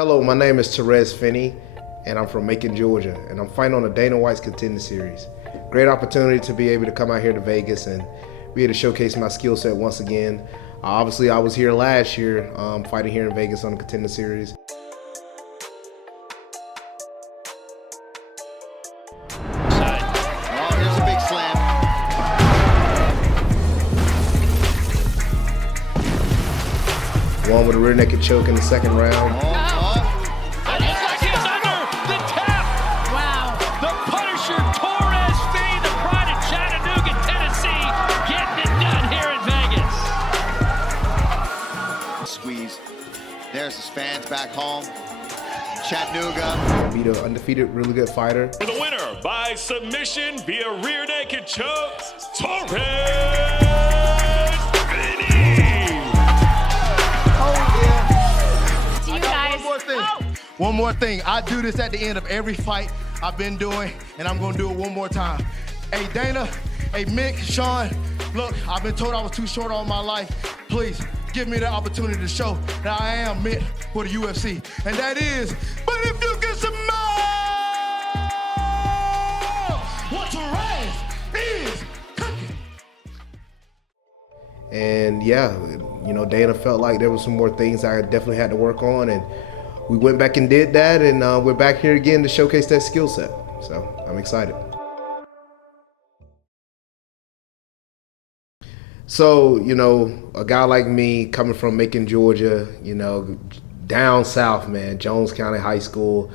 Hello, my name is Torrez Finney, and I'm from Macon, Georgia, and I'm fighting on the Dana White Contender Series. Great opportunity to be able to come out here to Vegas and be able to showcase my skill set once again. Obviously, I was here last year, fighting here in Vegas on the Contender Series. One with a rear naked choke in the second round. It looks like he's under the tap. Wow. The Punisher, Torrez Finney, the pride of Chattanooga, Tennessee, getting it done here in Vegas. Squeeze. There's his fans back home. Chattanooga. Beat an undefeated, really good fighter. For the winner by submission via rear naked choke, Torrez Finney. One more thing. I do this at the end of every fight I've been doing, and I'm gonna do it one more time. Hey, Dana, hey, Mick, Sean, look, I've been told I was too short all my life. Please, give me the opportunity to show that I am meant for the UFC. And that is, but if you can smile, what Torrez is cooking. And yeah, you know, Dana felt like there was some more things I definitely had to work on, and we went back and did that, and we're back here again to showcase that skill set. So I'm excited. So, you know, a guy like me coming from Macon, Georgia, you know, down south, man, Jones County High School,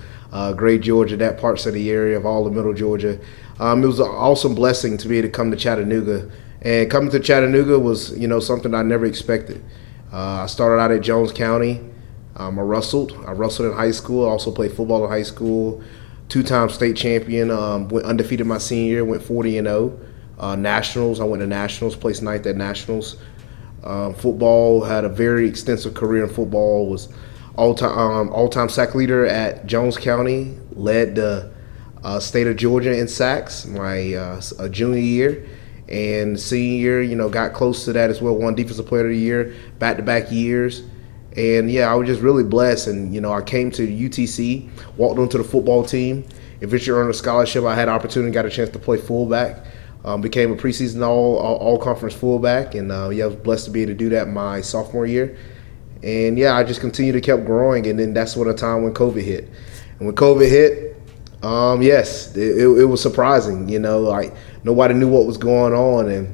great Georgia, that parts of the area of all of middle Georgia. It was an awesome blessing to be able to come to Chattanooga. And coming to Chattanooga was, you know, something I never expected. I started out at Jones County. I wrestled in high school. I also played football in high school. Two-time state champion. Went undefeated my senior year. Went 40-0. Nationals. I went to Nationals. Placed ninth at Nationals. Football. Had a very extensive career in football. Was all-time sack leader at Jones County. Led the state of Georgia in sacks my junior year. And senior year, you know, got close to that as well. Won Defensive Player of the Year, back-to-back years. And yeah, I was just really blessed. And, you know, I came to UTC, walked onto the football team. Eventually earned a scholarship. I had an opportunity, got a chance to play fullback. Became a preseason all-conference fullback. And yeah, I was blessed to be able to do that my sophomore year. And yeah, I just continued to keep growing. And then that's what a time when COVID hit. And when COVID hit, yes, it was surprising. You know, like nobody knew what was going on. And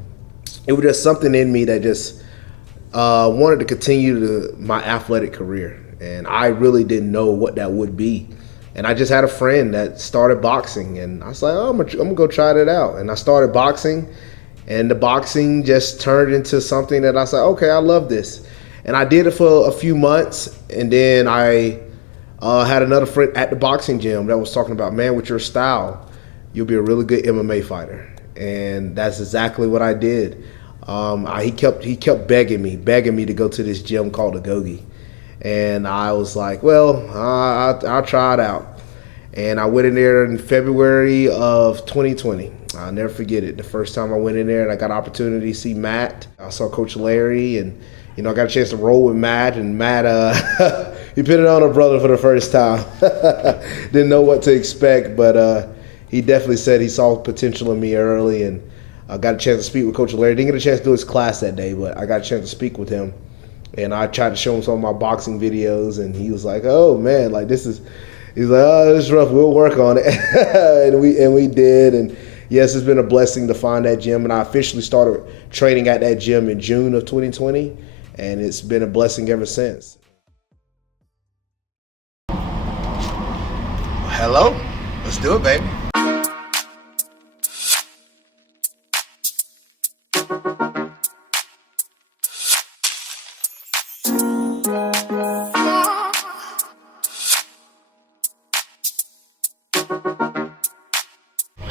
it was just something in me that just wanted to continue my athletic career, and I really didn't know what that would be. And I just had a friend that started boxing, and I was like, oh, I'm gonna go try that out. And I started boxing, and the boxing just turned into something that I was like, okay, I love this. And I did it for a few months, and then I had another friend at the boxing gym that was talking about, man, with your style, you'll be a really good MMA fighter. And that's exactly what I did. He kept begging me to go to this gym called Agoge. And I was like, well, I'll try it out. And I went in there in February of 2020. I'll never forget it. The first time I went in there and I got an opportunity to see Matt. I saw Coach Larry, and, you know, I got a chance to roll with Matt. And Matt, he put it on a brother for the first time. Didn't know what to expect, but he definitely said he saw potential in me early, and I got a chance to speak with Coach Larry. Didn't get a chance to do his class that day, but I got a chance to speak with him. And I tried to show him some of my boxing videos, and he was like, oh, man, like he's like, oh, this is rough. We'll work on it. and we did. And, yes, it's been a blessing to find that gym. And I officially started training at that gym in June of 2020, and it's been a blessing ever since. Hello? Let's do it, baby.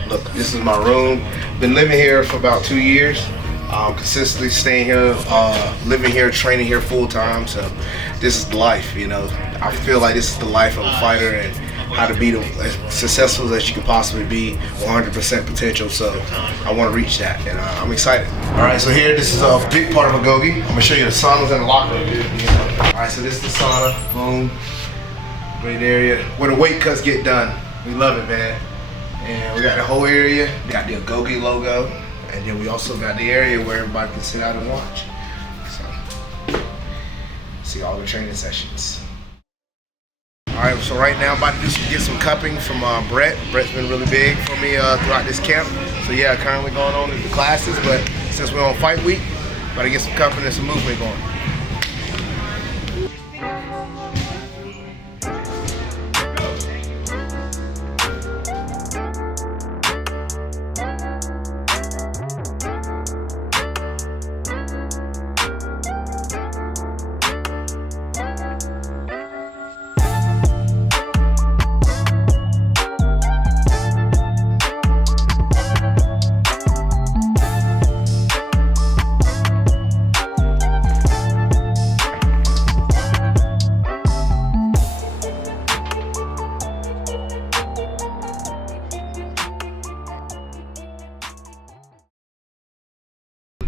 Look, this is my room. Been living here for about 2 years. Consistently staying here, living here, training here full time. So this is life, you know. I feel like this is the life of a fighter, and how to be as successful as you can possibly be, 100% potential. So I want to reach that, and I'm excited. All right, so here, this is a big part of Agoge. I'm gonna show you the saunas and the locker room. All right, so this is the sauna. Boom. Great area where the weight cuts get done. We love it, man. And we got the whole area. We got the Agoge logo. And then we also got the area where everybody can sit out and watch. So, see all the training sessions. All right, so right now I'm about to get some cupping from Bret. Bret's been really big for me throughout this camp. So yeah, currently going on in the classes, but since we're on fight week, about to get some cupping and some movement going.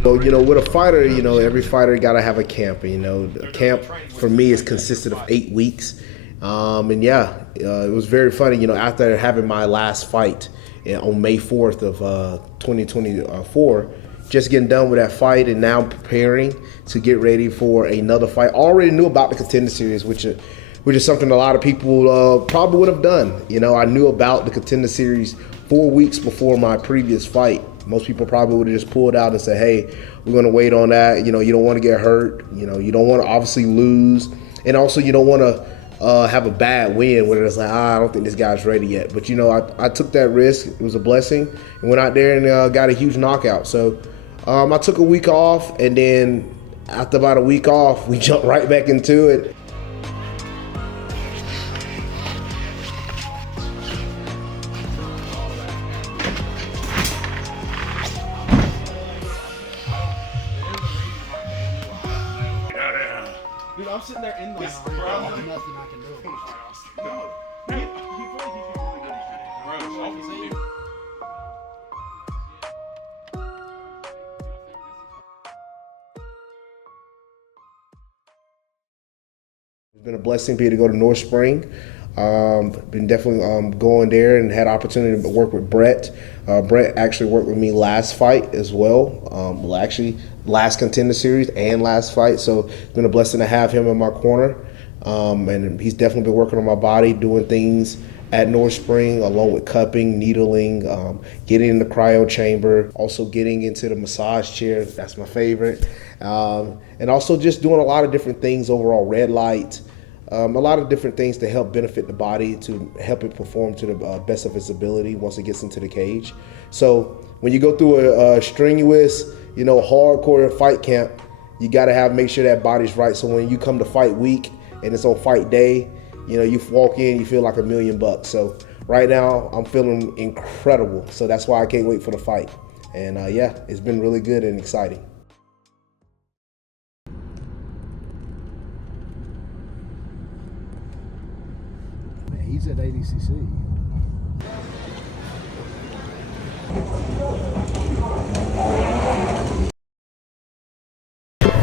So, you know, with a fighter, you know, every fighter got to have a camp. You know, a camp for me is consisted of 8 weeks. And yeah, it was very funny, you know, after having my last fight on May 4th of 2024, just getting done with that fight and now preparing to get ready for another fight. Already knew about the Contender Series, which is something a lot of people probably would have done. You know, I knew about the Contender Series 4 weeks before my previous fight. Most people probably would have just pulled out and said, hey, we're going to wait on that. You know, you don't want to get hurt. You know, you don't want to obviously lose. And also you don't want to have a bad win where it's like, I don't think this guy's ready yet. But, you know, I took that risk. It was a blessing. And went out there and got a huge knockout. So I took a week off. And then after about a week off, we jumped right back into it. Dude, I'm sitting there in the there's nothing I can do. No. He feels like he's really good at shooting. It's been a blessing to be able to go to Norspring. Been definitely going there and had opportunity to work with Bret. Bret actually worked with me last fight as well. Actually, last Contender Series and last fight. So it's been a blessing to have him in my corner. And he's definitely been working on my body, doing things at Norspring, along with cupping, needling, getting in the cryo chamber, also getting into the massage chair. That's my favorite. And also just doing a lot of different things overall, red light, a lot of different things to help benefit the body, to help it perform to the best of its ability once it gets into the cage. So when you go through a strenuous, you know, hardcore fight camp, you got to make sure that body's right. So when you come to fight week and it's on fight day, you know, you walk in, you feel like $1,000,000. So right now I'm feeling incredible. So that's why I can't wait for the fight. And yeah, it's been really good and exciting. He's at ADCC.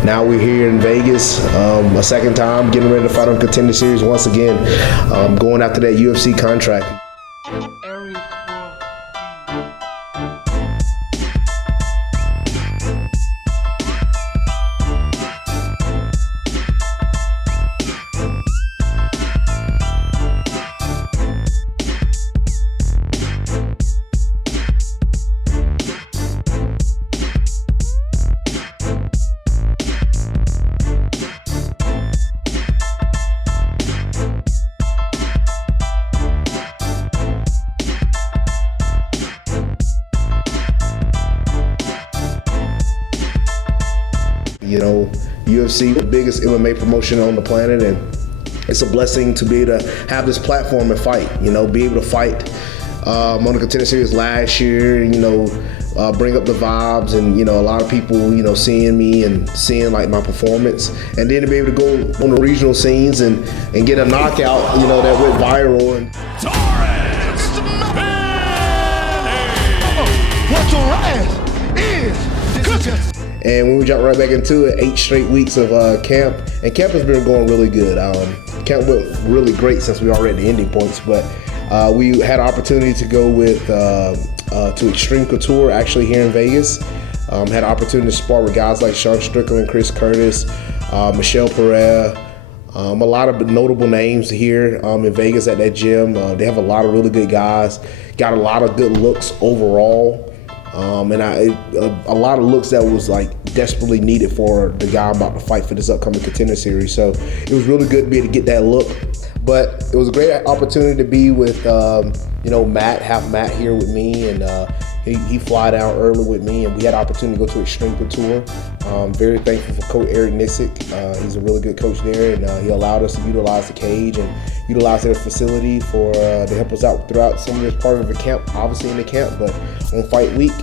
Now we're here in Vegas a second time, getting ready to fight on Contender Series once again, going after that UFC contract. You know, UFC, the biggest MMA promotion on the planet, and it's a blessing to be able to have this platform and fight. You know, be able to fight on the Contender Series last year, you know, bring up the vibes, and, you know, a lot of people, you know, seeing me and seeing like my performance, and then to be able to go on the regional scenes and get a knockout, you know, that went viral. And Torrez Finney! What Torrez is, this is just And when we jump right back into it, 8 straight weeks of camp, and camp has been going really good. Camp went really great since we already at the ending points, but we had an opportunity to go with to Xtreme Couture actually here in Vegas. Had an opportunity to spar with guys like Sean Strickland, Chris Curtis, Michelle Pereira, a lot of notable names here in Vegas at that gym. They have a lot of really good guys, got a lot of good looks overall. And a lot of looks that was like desperately needed for the guy I'm about to fight for this upcoming Contender Series. So it was really good to be able to get that look. But it was a great opportunity to be with, Matt, have Matt here with me, and he fly down early with me, and we had an opportunity to go to Xtreme Couture. Very thankful for Coach Eric Nissick. He's a really good coach there, and he allowed us to utilize the cage and utilize their facility to help us out throughout some of this part of the camp, obviously in the camp, but on fight week.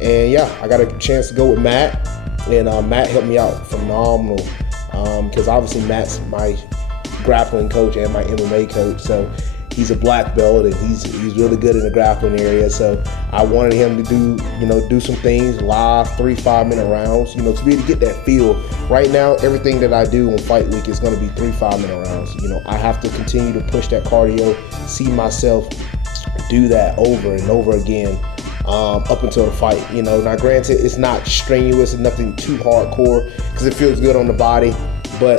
And yeah, I got a chance to go with Matt, and Matt helped me out phenomenal, because obviously Matt's my grappling coach and my MMA coach, so he's a black belt and he's really good in the grappling area. So I wanted him to do some things live, 3 5-minute rounds, to be able to get that feel. Right now, everything that I do on fight week is going to be 3 5-minute rounds. I have to continue to push that cardio, see myself do that over and over again up until the fight. Now granted, it's not strenuous and nothing too hardcore because it feels good on the body, but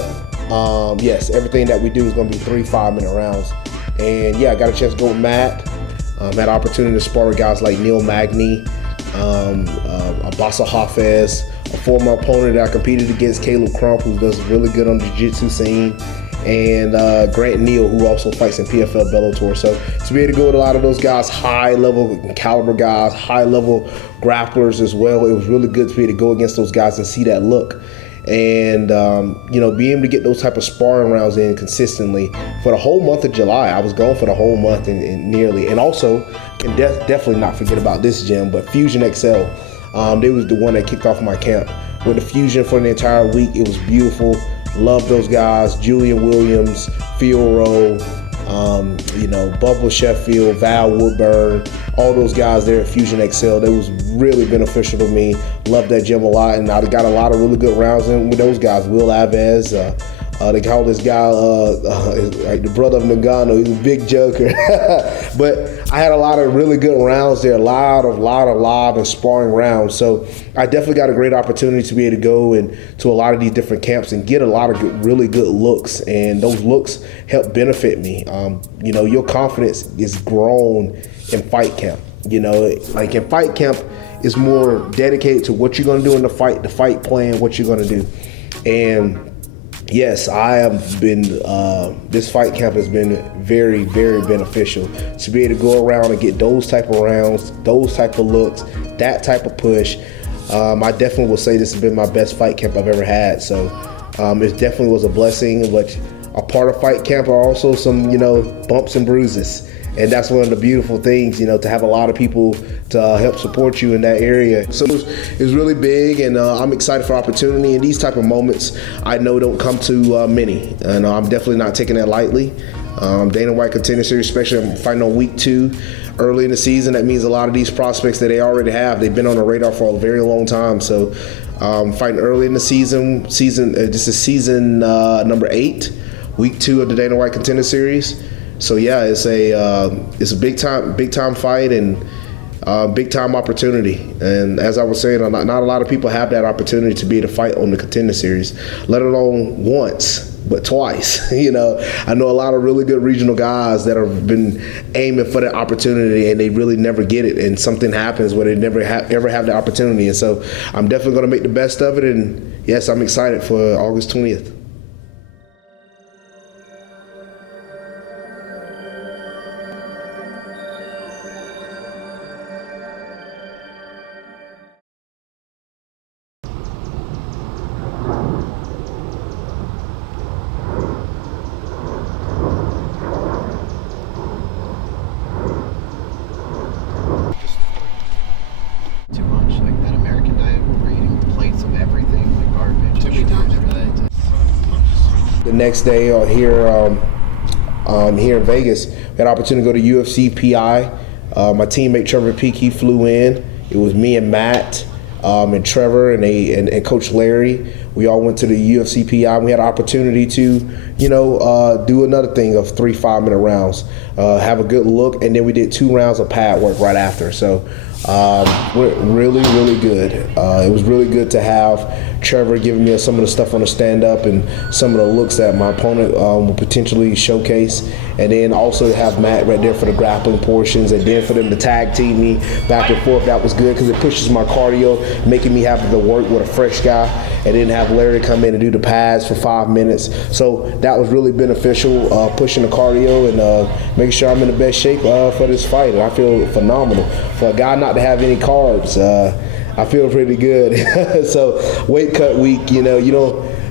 yes, everything that we do is going to be 3 5-minute rounds. And yeah, I got a chance to go with Matt. Had an opportunity to spar with guys like Neil Magny, Abasa Hafez, a former opponent that I competed against, Caleb Crump, who does really good on the jiu-jitsu scene, and Grant Neal, who also fights in PFL Bellator. So to be able to go with a lot of those guys, high-level caliber guys, high-level grapplers as well, it was really good to be able to go against those guys and see that look. And being able to get those type of sparring rounds in consistently for the whole month of July. I was going for the whole month and nearly. And also, can definitely not forget about this gym, but Fusion XL. They was the one that kicked off my camp with the Fusion for the entire week. It was beautiful. Love those guys: Julian Williams, Phil Rowe, Bubba Sheffield, Val Woodburn, all those guys there at Fusion XL. They was really beneficial to me. Loved that gym a lot, and I got a lot of really good rounds in with those guys. Will Alves, they call this guy like the brother of Nagano. He's a big joker. But I had a lot of really good rounds there, a lot of live and sparring rounds. So I definitely got a great opportunity to be able to go to a lot of these different camps and get a lot of really good looks. And those looks help benefit me. Your confidence is grown in fight camp. Like in fight camp, it's more dedicated to what you're going to do in the fight plan, what you're going to do. And yes, I have been, this fight camp has been very, very beneficial to be able to go around and get those type of rounds, those type of looks, that type of push. I definitely will say this has been my best fight camp I've ever had. So it definitely was a blessing, but a part of fight camp are also some, bumps and bruises. And that's one of the beautiful things, to have a lot of people to help support you in that area. So it's really big, and I'm excited for opportunity. And these type of moments, I know don't come to many, and I'm definitely not taking that lightly. Dana White Contender Series, especially I'm fighting on week 2 early in the season. That means a lot of these prospects that they already have, they've been on the radar for a very long time. So fighting early in the season. This is season number 8, week 2 of the Dana White Contender Series. So yeah, it's a big time fight and big time opportunity. And as I was saying, not a lot of people have that opportunity to be able to fight on the Contender Series, let alone once, but twice. I know a lot of really good regional guys that have been aiming for that opportunity and they really never get it, and something happens where they never ever have the opportunity. And so I'm definitely going to make the best of it. And yes, I'm excited for August 20th. The next day here in Vegas, we had an opportunity to go to UFC PI. My teammate Trevor Peak, he flew in. It was me and Matt, and Trevor and Coach Larry. We all went to the UFC PI. And we had an opportunity to, do another thing of 3 5-minute rounds, have a good look, and then we did 2 rounds of pad work right after. So really, really good. It was really good to have Trevor giving me some of the stuff on the stand-up and some of the looks that my opponent will potentially showcase, and then also to have Matt right there for the grappling portions, and then for them to tag team me back and forth. That was good because it pushes my cardio, making me have to work with a fresh guy, and then have Larry come in and do the pads for 5 minutes. So that was really beneficial, pushing the cardio and making sure I'm in the best shape for this fight. And I feel phenomenal. For a guy not to have any carbs, I feel pretty good. So weight cut week,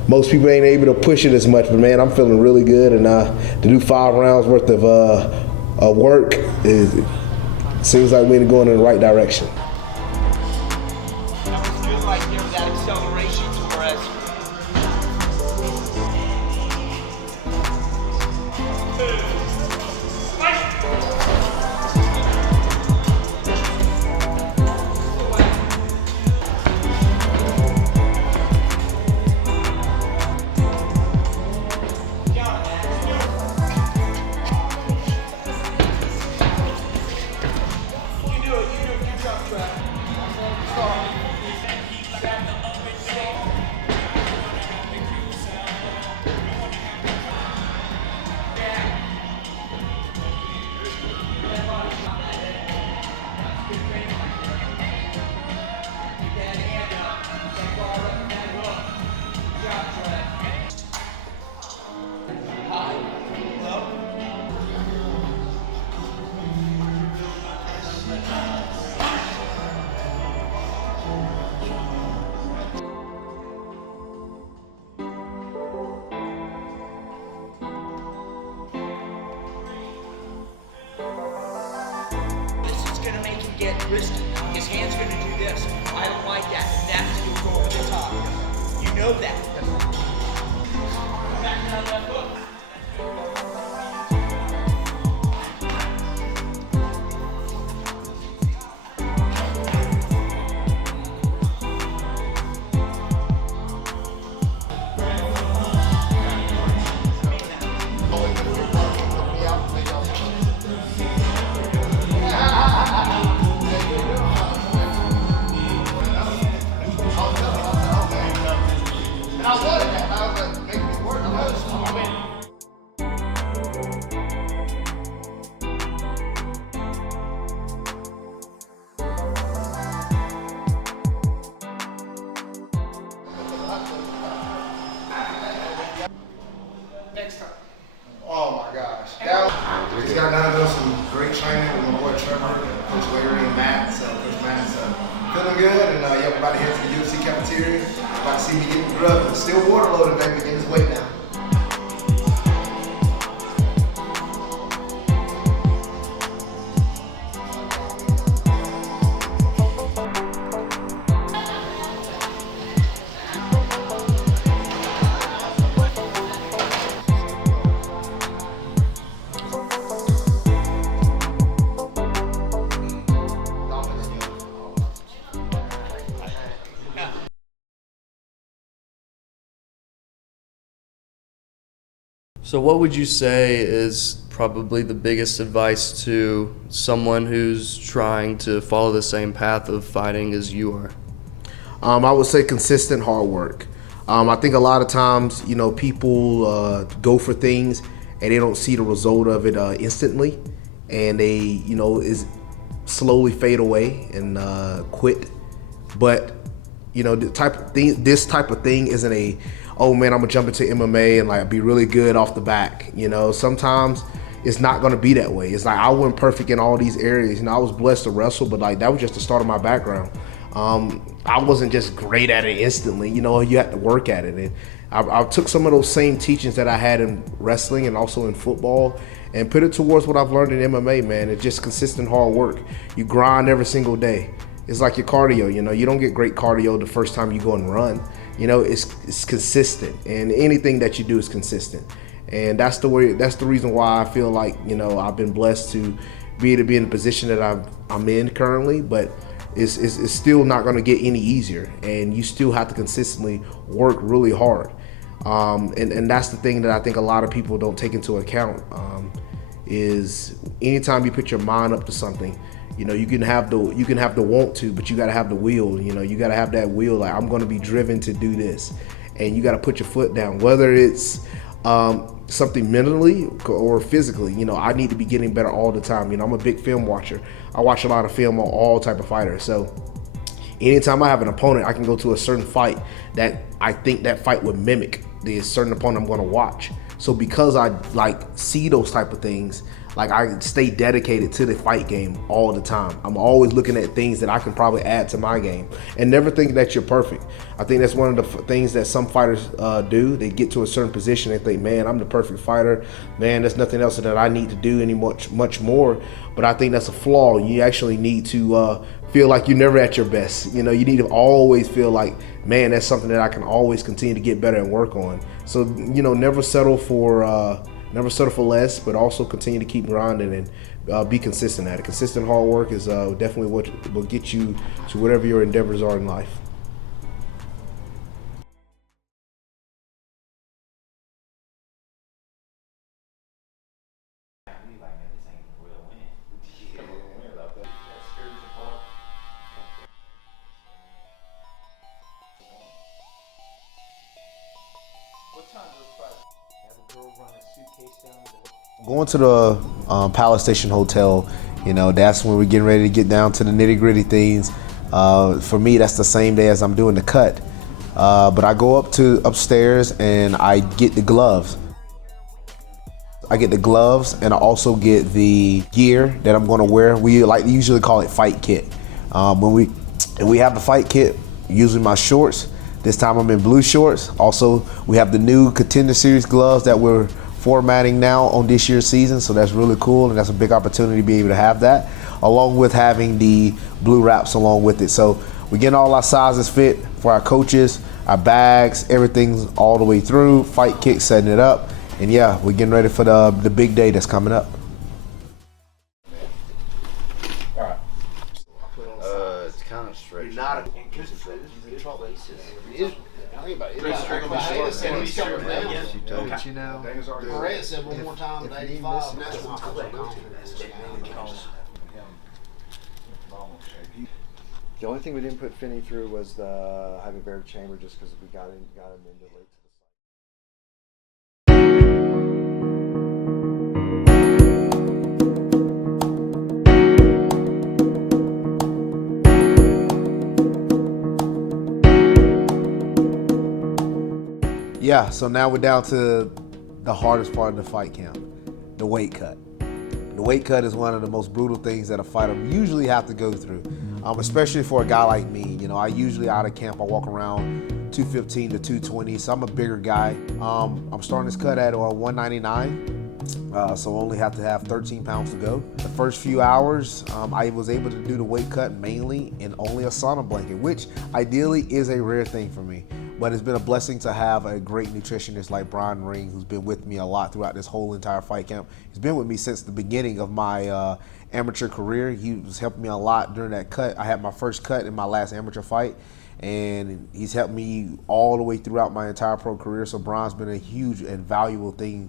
most people ain't able to push it as much, but man, I'm feeling really good. And to do 5 rounds worth of work, it seems like we're going in the right direction. That was good right there, that acceleration, Torrez. Get risky. His hand's going to do this. I don't like that. And that's he'll go over the top. You know that. Back down that hook. Oh my gosh. Just got done doing some great training with my boy Trevor, Coach Larry, and Matt. Coach Matt, feeling good. And everybody here to the UFC cafeteria. About to see me getting grub. Still water loaded, baby. Getting his weight now. So what would you say is probably the biggest advice to someone who's trying to follow the same path of fighting as you are? I would say consistent hard work. I think a lot of times, people go for things and they don't see the result of it instantly, and they, is slowly fade away and quit. But this type of thing isn't a, oh man, I'm gonna jump into MMA and like be really good off the back. Sometimes it's not gonna be that way. It's like I wasn't perfect in all these areas. I was blessed to wrestle, but like that was just the start of my background. I wasn't just great at it instantly. You had to work at it. And I took some of those same teachings that I had in wrestling and also in football and put it towards what I've learned in MMA, man. It's just consistent hard work. You grind every single day. It's like your cardio, you don't get great cardio the first time you go and run. It's consistent, and anything that you do is consistent. And that's the reason why I feel like, I've been blessed to be in the position that I'm in currently. But it's still not going to get any easier, and you still have to consistently work really hard. And that's the thing that I think a lot of people don't take into account, is anytime you put your mind up to something, you know, you can have the want to, but you got to have the will. You know, you got to have that will, like, I'm going to be driven to do this, and you got to put your foot down, whether it's something mentally or physically. You know, I need to be getting better all the time. You know, I'm a big film watcher. I watch a lot of film on all type of fighters. So anytime I have an opponent, I can go to a certain fight that I think that fight would mimic the certain opponent I'm going to watch. So because I like see those type of things, like, I stay dedicated to the fight game all the time. I'm always looking at things that I can probably add to my game, and never think that you're perfect. I think that's one of the things that some fighters do. They get to a certain position and think, man, I'm the perfect fighter. Man, there's nothing else that I need to do any much more. But I think that's a flaw. You actually need to feel like you're never at your best. You know, you need to always feel like, man, that's something that I can always continue to get better and work on. So, you know, never settle for less, but also continue to keep grinding and be consistent at it. Consistent hard work is definitely what will get you to whatever your endeavors are in life. Going to the Palace Station Hotel, you know, that's when we're getting ready to get down to the nitty-gritty things. For me, that's the same day as I'm doing the cut. But I go upstairs and I get the gloves. I get the gloves, and I also get the gear that I'm going to wear. We usually call it fight kit. When we have the fight kit, usually my shorts. This time I'm in blue shorts. Also, we have the new Contender Series gloves that we're formatting now on this year's season, so that's really cool, and that's a big opportunity to be able to have that, along with having the blue wraps along with it. So we're getting all our sizes fit for our coaches, our bags, everything's all the way through, fight kit, setting it up, and yeah, we're getting ready for the big day that's coming up. It's kind of stretched. You know, Bret said one more time at 85, and that's why I feel confident. The only thing we didn't put Finney through was the hyperbaric chamber, just because we got him into late. Yeah, so now we're down to the hardest part of the fight camp, the weight cut. The weight cut is one of the most brutal things that a fighter usually have to go through, especially for a guy like me. You know, I usually out of camp, I walk around 215 to 220, so I'm a bigger guy. I'm starting this cut at 199, so I only have to have 13 pounds to go. The first few hours, I was able to do the weight cut mainly in only a sauna blanket, which ideally is a rare thing for me. But it's been a blessing to have a great nutritionist like Brian Ring, who's been with me a lot throughout this whole entire fight camp. He's been with me since the beginning of my amateur career. He was helping me a lot during that cut. I had my first cut in my last amateur fight, and he's helped me all the way throughout my entire pro career. So Brian's been a huge and valuable thing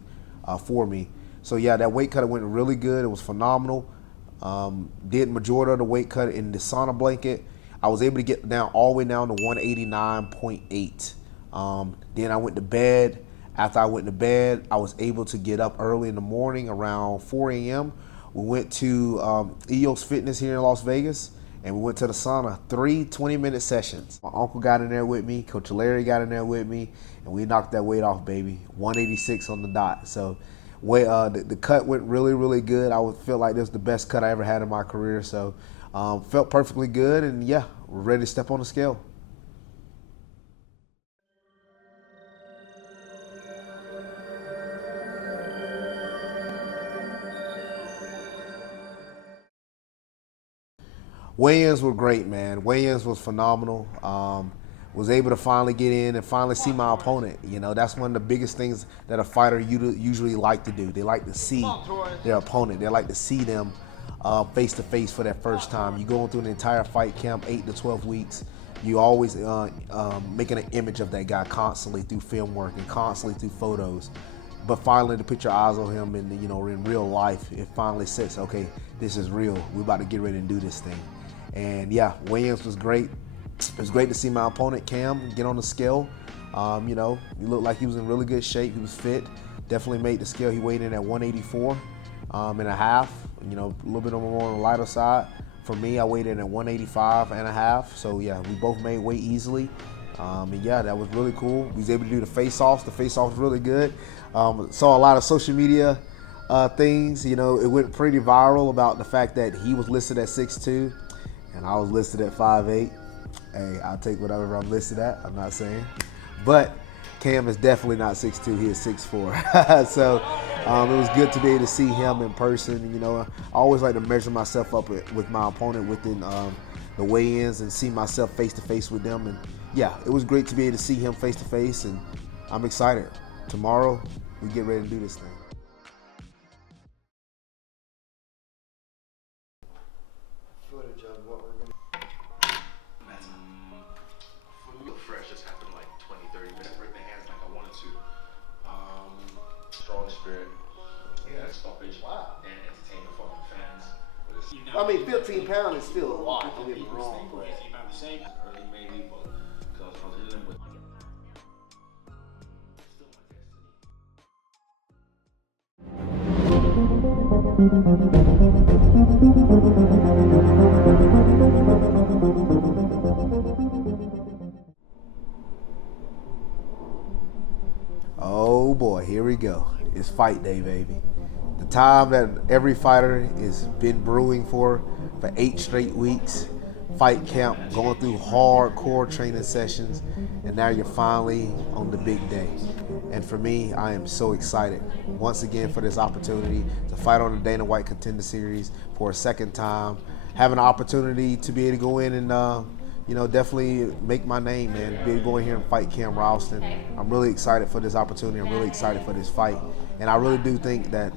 for me. So yeah, that weight cut went really good. It was phenomenal. Did majority of the weight cut in the sauna blanket. I was able to get down all the way down to 189.8. Then I went to bed. After I went to bed, I was able to get up early in the morning around 4 a.m. We went to EOS Fitness here in Las Vegas, and we went to the sauna, 3 20-minute sessions. My uncle got in there with me, Coach Larry got in there with me, and we knocked that weight off, baby. 186 on the dot. So the cut went really, really good. I would feel like this was the best cut I ever had in my career. So felt perfectly good, and yeah, we're ready to step on the scale. Weigh-ins were great, man. Weigh-ins was phenomenal. Was able to finally get in and finally see my opponent. You know, that's one of the biggest things that a fighter usually like to do. They like to see their opponent. They like to see them face-to-face for that first time. You're going through an entire fight camp, 8 to 12 weeks. You always making an image of that guy constantly through film work and constantly through photos. But finally, to put your eyes on him in real life, it finally says, okay, this is real. We're about to get ready and do this thing. And yeah, weigh-ins was great. It was great to see my opponent, Cam, get on the scale. He looked like he was in really good shape. He was fit. Definitely made the scale. He weighed in at 184 and a half. A little bit more on the lighter side. For me, I weighed in at 185 and a half. So yeah, we both made weight easily. And yeah, that was really cool. We was able to do the face-offs. The face-off was really good. Saw a lot of social media things. It went pretty viral about the fact that he was listed at 6'2", and I was listed at 5'8". Hey, I'll take whatever I'm listed at. I'm not saying, but Cam is definitely not 6'2". He is 6'4". So it was good to be able to see him in person. I always like to measure myself up with my opponent within the weigh-ins and see myself face-to-face with them. And yeah, it was great to be able to see him face-to-face, and I'm excited. Tomorrow, we get ready to do this thing. Footage of what we're going to... Look fresh, just happened like 20, 30 minutes. Break the hands like I wanted to. Strong spirit. Yeah, stoppage. Wow. And entertain the fucking fans. I mean, 15 pounds is still a lot. Don't get me wrong, but Early maybe, but because I was dealing with still my destiny. Oh boy, here we go. It's fight day, baby. The time that every fighter has been brewing for 8 straight weeks. Fight camp, going through hardcore training sessions, and now you're finally on the big day. And for me, I am so excited once again for this opportunity to fight on the Dana White Contender Series for a second time. Having an opportunity to be able to go in and definitely make my name, man. Be able to go in here and fight Cam Ralston. I'm really excited for this opportunity. I'm really excited for this fight. And I really do think that,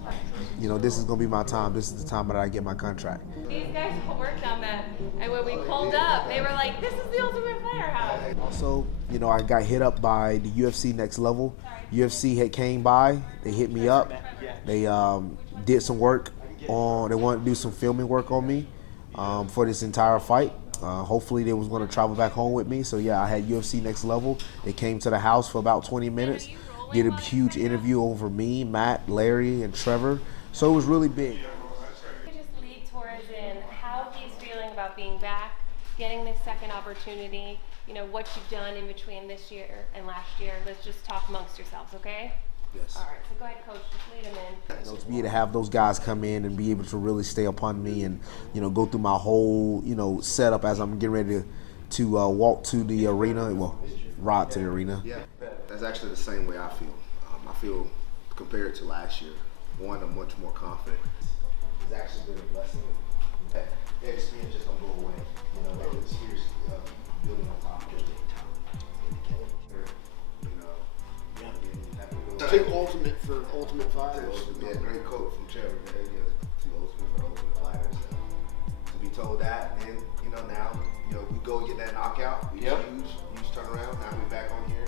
this is going to be my time. This is the time that I get my contract. These guys all worked on that. And when we pulled up, they were like, this is the Ultimate Firehouse. Also, I got hit up by the UFC Next Level. UFC had came by. They hit me up. They did some work they wanted to do some filming work on me for this entire fight. Hopefully they was going to travel back home with me. So yeah, I had UFC Next Level. They came to the house for about 20 minutes. Did a huge interview over me, Matt, Larry, and Trevor. So it was really big. Just lead Torrez in how he's feeling about being back, getting this second opportunity, what you've done in between this year and last year. Let's just talk amongst yourselves, okay? Yes. All right, so go ahead, Coach, just lead him in. To be able to have those guys come in and be able to really stay upon me and, go through my whole, setup as I'm getting ready to walk to the arena, ride to the arena. Yeah, that's actually the same way I feel. I feel, compared to last year, I'm much more confident. It's actually been a blessing. That experience just don't go away. That experience building on top of it. two ultimate for ultimate fighters. Yeah, great quote from Trevor. Two ultimate for ultimate fighters. To be told that, and now we go get that knockout. Huge turnaround. Now we're back on here,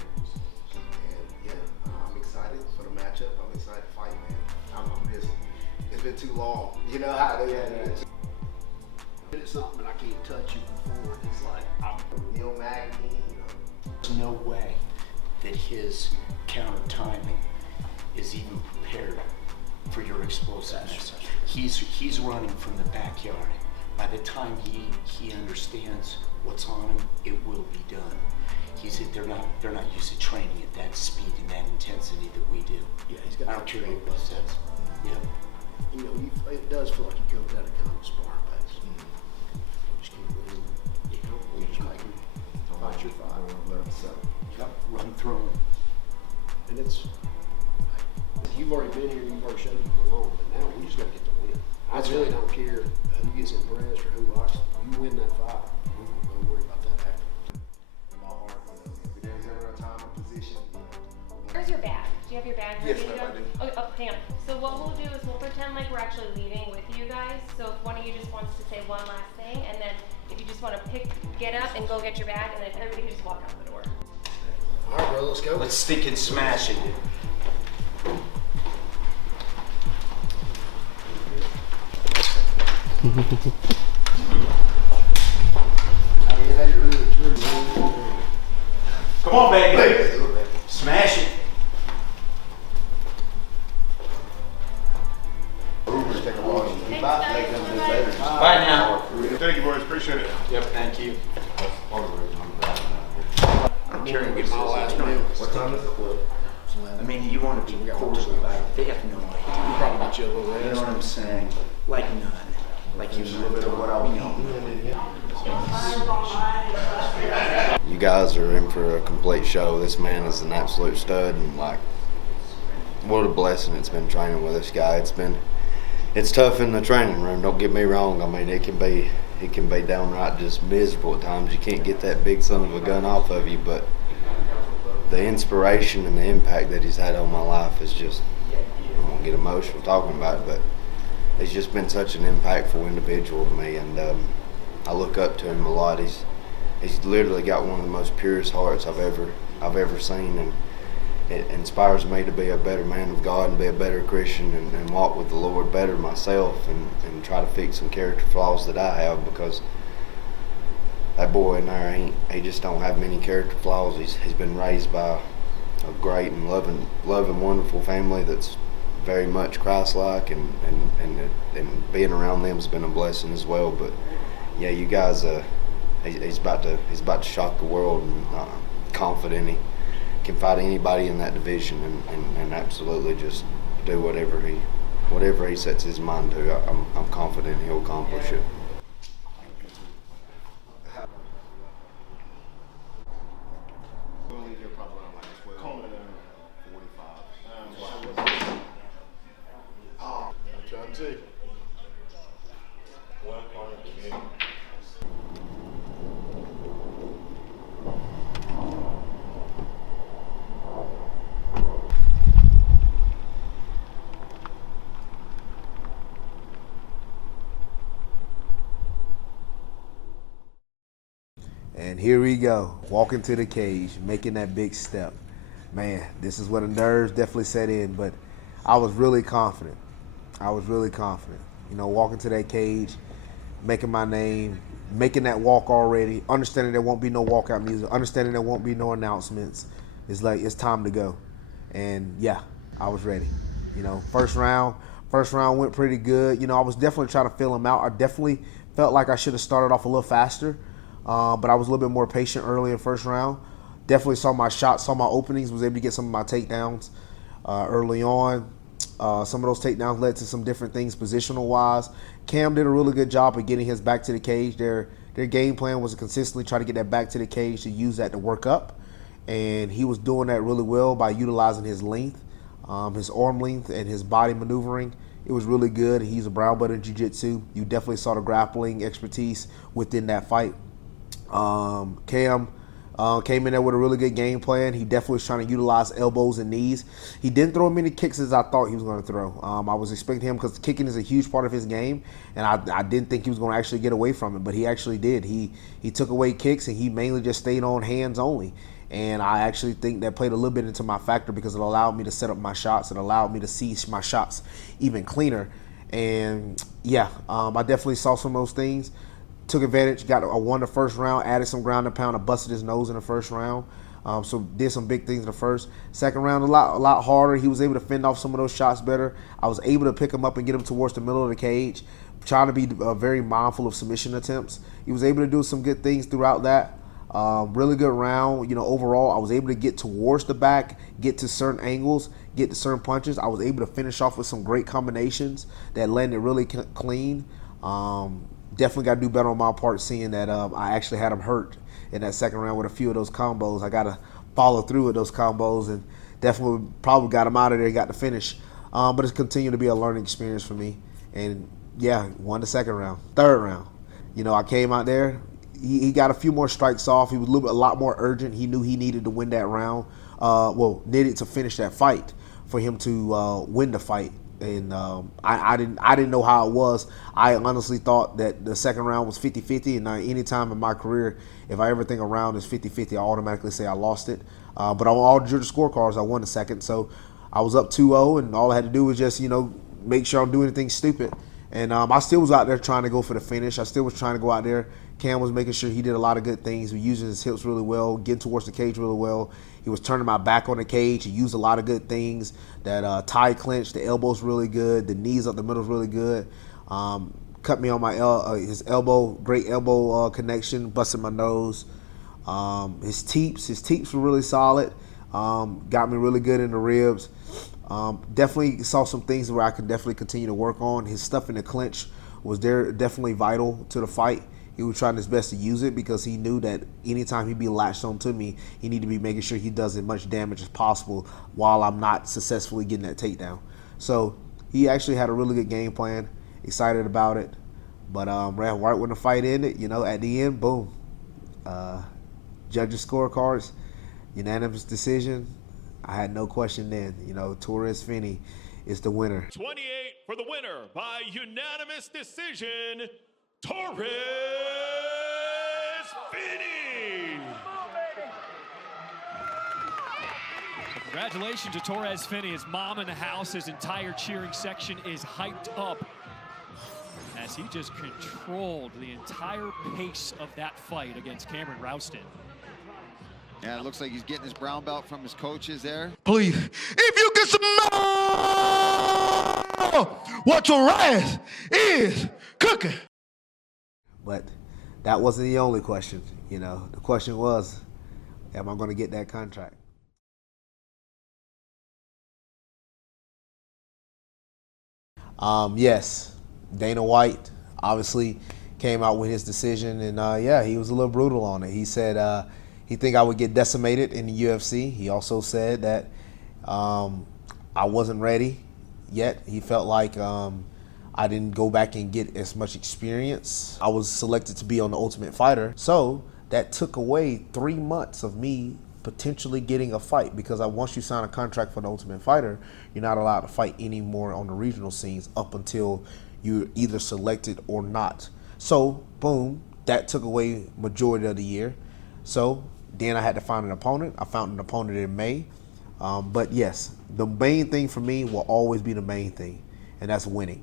and yeah, I'm excited for the matchup. I'm excited to fight, man. I'm just. It's been too long. You know how they had it. It's something that I can't touch you before. It's like Neil Magny. There's no way that his counter timing is even prepared for your explosiveness. He's running from the backyard. By the time he understands what's on him, it will be done. They're not used to training at that speed and that intensity that we do. Yeah, he's got. I don't care what says. Yeah. It does feel like he comes out of kind of a sparring pace. You just can't win. You just make him fight your fight. Yep. Run through him. And you've already been here, you've already showed you belong, but now we just got to get the win. I really don't care who gets impressed or who watches. You win that fight, we're going to worry about that after. In my heart, if there's ever a time or position. Where's your bag? Do you have your bag ready Yes, to go? ma'am, I do. Okay, hang on. So what we'll do is we'll pretend like we're actually leaving with you guys. So if one of you just wants to say one last thing, and then if you just want to get up and go get your bag, and then everybody can just walk out the door. All right, bro, let's go. Let's stick and smash it. Come on, baby. Smash it. Bye now. Thank you, boys. Appreciate it. Yep, thank you. I'm carrying Get my last meal. What time is it? I mean, you want to be cordial about it. They have no idea. We'll probably get you a little rest. You know what I'm saying? Like none. Like you You guys are in for a complete show. This man is an absolute stud, and like, what a blessing it's been training with this guy. It's tough in the training room. Don't get me wrong. I mean, it can be downright just miserable at times. You can't get that big son of a gun off of you, but the inspiration and the impact that he's had on my life is just, I'm gonna get emotional talking about it, but he's just been such an impactful individual to me, and I look up to him a lot. He's literally got one of the most purest hearts I've ever seen, and it inspires me to be a better man of God and be a better Christian and walk with the Lord better myself, and try to fix some character flaws that I have, because that boy in there, he just don't have many character flaws. He's been raised by a great and loving, wonderful family that's very much Christ-like, and being around them has been a blessing as well. But yeah, you guys, he's about to shock the world, and confident he can fight anybody in that division, and absolutely just do whatever he sets his mind to. I'm confident he'll accomplish it. And here we go, walking to the cage, making that big step. Man, this is where the nerves definitely set in, but I was really confident. You know, walking to that cage, making my name, making that walk already, understanding there won't be no walkout music, understanding there won't be no announcements. It's like, it's time to go. And yeah, I was ready. You know, first round went pretty good. You know, I was definitely trying to feel him out. I definitely felt like I should have started off a little faster. But I was a little bit more patient early in first round. Definitely saw my shots, saw my openings, was able to get some of my takedowns early on. Some of those takedowns led to some different things positional-wise. Cam did a really good job of getting his back to the cage. Their game plan was to consistently try to get that back to the cage, to use that to work up. And he was doing that really well by utilizing his length, his arm length, and his body maneuvering. It was really good. He's a brown belt in jiu-jitsu. You definitely saw the grappling expertise within that fight. Cam came in there with a really good game plan. He definitely was trying to utilize elbows and knees. He didn't throw as many kicks as I thought he was going to throw. I was expecting him, because kicking is a huge part of his game, and I didn't think he was going to actually get away from it, but he actually did. He took away kicks, and he mainly just stayed on hands only. And I actually think that played a little bit into my factor, because it allowed me to set up my shots. It allowed me to see my shots even cleaner. And yeah, I definitely saw some of those things. Took advantage, won the first round, added some ground and pound, and busted his nose in the first round. So did some big things in the first. Second round, a lot harder. He was able to fend off some of those shots better. I was able to pick him up and get him towards the middle of the cage, trying to be very mindful of submission attempts. He was able to do some good things throughout that. Really good round. You know, overall, I was able to get towards the back, get to certain angles, get to certain punches. I was able to finish off with some great combinations that landed really clean. Definitely got to do better on my part, seeing that I actually had him hurt in that second round with a few of those combos. I got to follow through with those combos, and definitely probably got him out of there and got the finish. But it's continued to be a learning experience for me. And yeah, won the second round. Third round, you know, I came out there. He got a few more strikes off. He was a lot more urgent. He knew he needed to win that round. Needed to finish that fight for him to win the fight. And I didn't know how it was. I honestly thought that the second round was 50-50, and any time in my career, if I ever think a round is 50-50, I automatically say I lost it. But on all Georgia scorecards, I won the second. So I was up 2-0, and all I had to do was just, make sure I don't do anything stupid. And I still was out there trying to go for the finish. I still was trying to go out there. Cam was making sure he did a lot of good things. He was using his hips really well, getting towards the cage really well. He was turning my back on the cage. He used a lot of good things. That tie clinch, the elbow's really good. The knees up the middle's really good. Cut me on my his elbow, great elbow connection, busted my nose. His teeps were really solid. Got me really good in the ribs. Definitely saw some things where I could definitely continue to work on. His stuff in the clinch was definitely vital to the fight. He was trying his best to use it because he knew that anytime he'd be latched onto me, he needed to be making sure he does as much damage as possible while I'm not successfully getting that takedown. So he actually had a really good game plan. Excited about it. But right when the fight ended, at the end, boom. Judges' scorecards, unanimous decision. I had no question then. Torrez Finney is the winner. 28 for the winner by unanimous decision, Torrez Finney. Congratulations to Torrez Finney. His mom in the house, his entire cheering section is hyped up as he just controlled the entire pace of that fight against Cameron Rouston. Yeah, it looks like he's getting his brown belt from his coaches there. Please, if you can smell what Torrez is cooking. But that wasn't the only question. The question was, am I going to get that contract? Yes, Dana White obviously came out with his decision, and he was a little brutal on it. He said he think I would get decimated in the UFC. He also said that I wasn't ready yet. He felt like I didn't go back and get as much experience. I was selected to be on the Ultimate Fighter, so that took away 3 months of me potentially getting a fight, because once you sign a contract for the Ultimate Fighter, you're not allowed to fight anymore on the regional scenes up until you're either selected or not. So, boom, that took away majority of the year. So then I had to find an opponent. I found an opponent in May. But yes, the main thing for me will always be the main thing, and that's winning.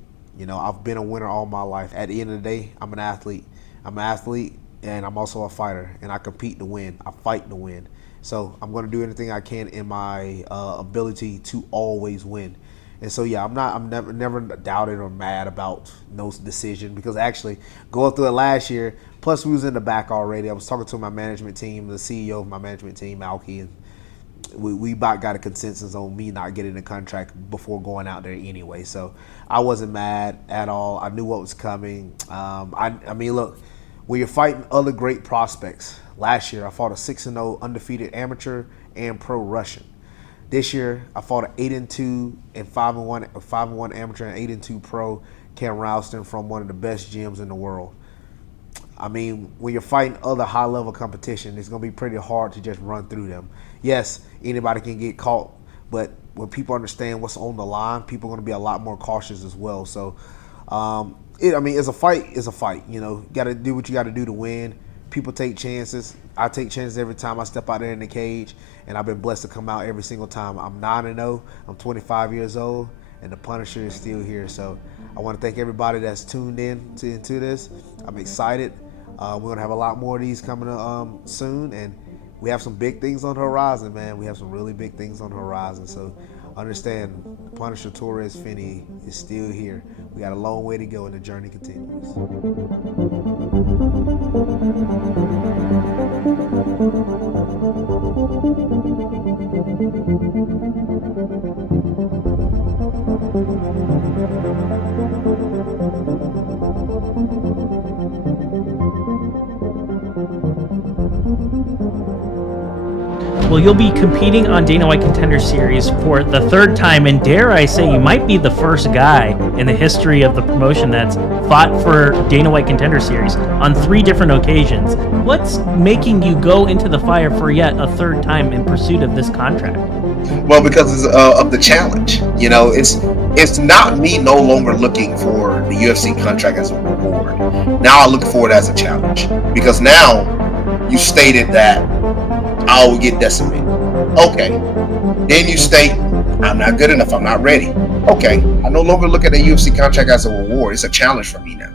I've been a winner all my life. At the end of the day, I'm an athlete. I'm an athlete, and I'm also a fighter, and I compete to win. I fight to win. So I'm going to do anything I can in my ability to always win. And so yeah, I'm never doubted or mad about no decision, because actually going through it last year, plus we was in the back already. I was talking to my management team, the CEO of my management team, Malky, and we about got a consensus on me not getting a contract before going out there anyway. So I wasn't mad at all. I knew what was coming. I mean, look, when you're fighting other great prospects, last year I fought a 6-0 undefeated amateur and pro Russian. This year I fought an 8-2 and 5-1 amateur and 8-2 pro Cam Rouston from one of the best gyms in the world. I mean, when you're fighting other high-level competition, it's going to be pretty hard to just run through them. Yes, anybody can get caught, but when people understand what's on the line, people are going to be a lot more cautious as well. So, it's a fight. It's a fight. You got to do what you got to do to win. People take chances. I take chances every time I step out there in the cage, and I've been blessed to come out every single time. I'm 9-0. I'm 25 years old, and the Punisher is still here. So I want to thank everybody that's tuned in to this. I'm excited. We're going to have a lot more of these coming soon, and we have some big things on the horizon, man. We have some really big things on the horizon. So understand, Punisher Torrez Finney is still here. We got a long way to go, and the journey continues. Well, you'll be competing on Dana White Contender Series for the third time, and dare I say, you might be the first guy in the history of the promotion that's fought for Dana White Contender Series on 3 different occasions. What's making you go into the fire for yet a third time in pursuit of this contract? Well, because of the challenge. it's not me no longer looking for the UFC contract as a reward. Now I look for it as a challenge, because now you stated that I will get decimated. Okay. Then you state I'm not good enough. I'm not ready. Okay. I no longer look at the UFC contract as a reward. It's a challenge for me now.